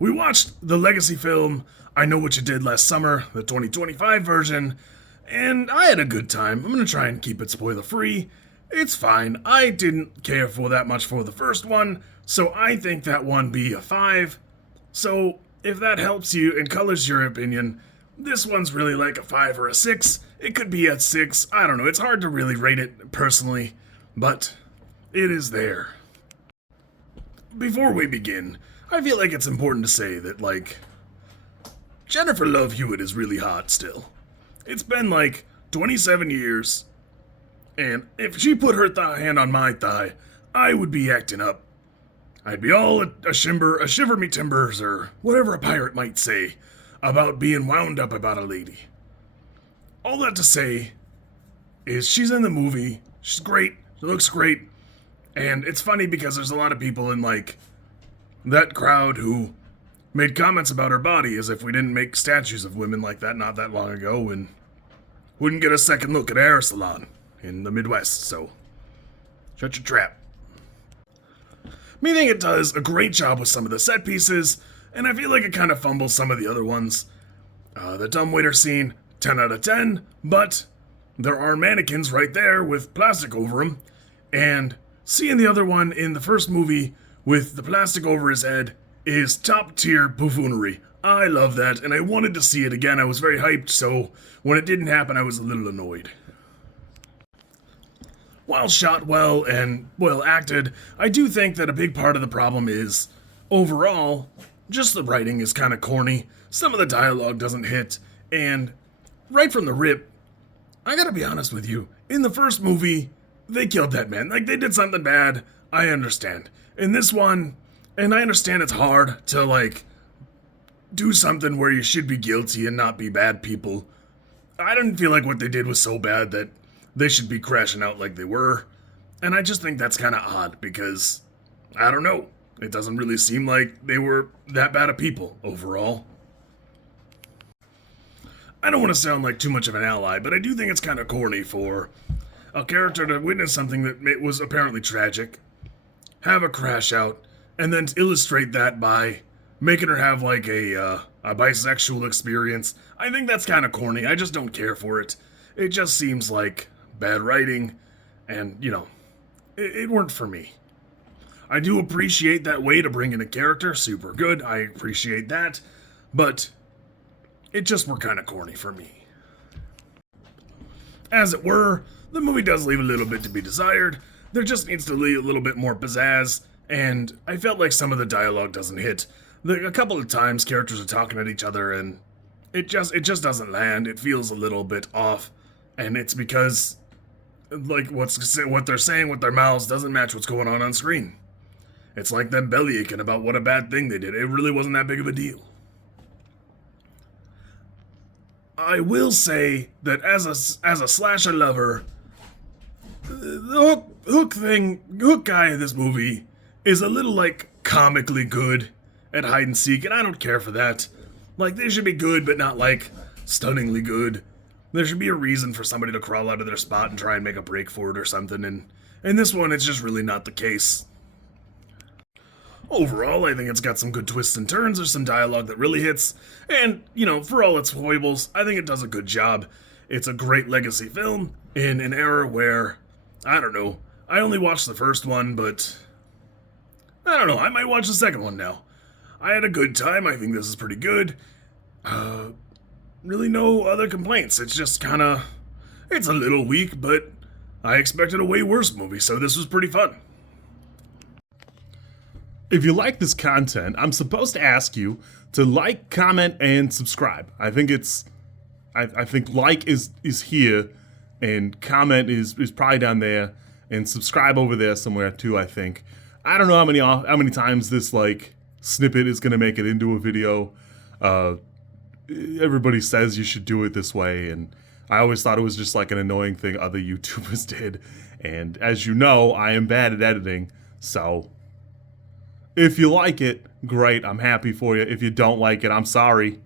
We watched the legacy film, I Know What You Did Last Summer, the 2025 version, and I had a good time. I'm gonna try and keep it spoiler free. It's fine. I didn't care for that much for the first one, so I think that one be a 5. So, if that helps you and colors your opinion, this one's really like a 5 or a 6. It could be a 6. I don't know. It's hard to really rate it personally, but it is there. Before we begin, I feel like it's important to say that, Jennifer Love Hewitt is really hot still. It's been 27 years, and if she put her hand on my thigh, I would be acting up. I'd be all a shiver me timbers, or whatever a pirate might say, about being wound up about a lady. All that to say is she's in the movie, she's great, she looks great, and it's funny because there's a lot of people in that crowd who made comments about her body as if we didn't make statues of women like that not that long ago and wouldn't get a second look at a hair salon in the Midwest, so shut your trap. Me think it does a great job with some of the set pieces, and I feel like it kind of fumbles some of the other ones. The dumbwaiter scene, 10 out of 10, but there are mannequins right there with plastic over them, and seeing the other one in the first movie with the plastic over his head is top tier buffoonery. I love that, and I wanted to see it again. I was very hyped, so when it didn't happen, I was a little annoyed. While shot well and well acted, I do think that a big part of the problem is, overall, just the writing is kind of corny, some of the dialogue doesn't hit, and right from the rip, I gotta be honest with you, in the first movie, they killed that man. They did something bad, I understand. In this one, and I understand it's hard to, do something where you should be guilty and not be bad people. I didn't feel like what they did was so bad that they should be crashing out like they were. And I just think that's kind of odd because, I don't know, it doesn't really seem like they were that bad of people overall. I don't want to sound like too much of an ally, but I do think it's kind of corny for a character to witness something that was apparently tragic, have a crash out, and then illustrate that by making her have a bisexual experience. I think that's kind of corny. I just don't care for it. It just seems like bad writing, and, it weren't for me. I do appreciate that way to bring in a character, super good, I appreciate that, but it just were kind of corny for me. As it were, the movie does leave a little bit to be desired. There just needs to be a little bit more pizzazz, and I felt like some of the dialogue doesn't hit. A couple of times characters are talking at each other, and it just doesn't land. It feels a little bit off, and it's because what they're saying with their mouths doesn't match what's going on screen. It's like them belly aching about what a bad thing they did. It really wasn't that big of a deal. I will say that as a slasher lover, the hook guy in this movie is a little comically good at hide and seek, and I don't care for that. They should be good, but not stunningly good. There should be a reason for somebody to crawl out of their spot and try and make a break for it or something, and in this one, it's just really not the case. Overall, I think it's got some good twists and turns. There's some dialogue that really hits, and, for all its foibles, I think it does a good job. It's a great legacy film in an era where, I don't know, I only watched the first one, but I don't know, I might watch the second one now. I had a good time. I think this is pretty good. Really no other complaints. It's just it's a little weak, but I expected a way worse movie, so this was pretty fun. If you like this content, I'm supposed to ask you to like, comment, and subscribe. I think like is here, and comment is probably down there, and subscribe over there somewhere too, I think. I don't know how many times this snippet is gonna make it into a video. Everybody says you should do it this way, and I always thought it was just an annoying thing other YouTubers did. And as you know, I am bad at editing, so if you like it, great, I'm happy for you. If you don't like it, I'm sorry.